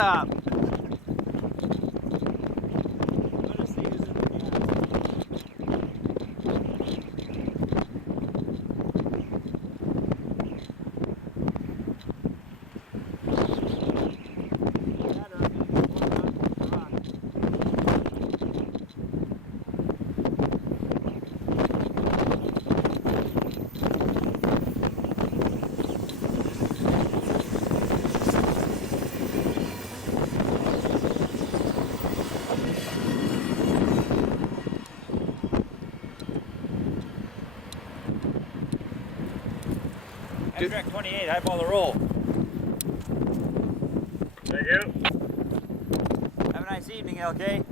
Up. AMTRAK 28, eyeball the roll. Thank you. Have a nice evening, LK.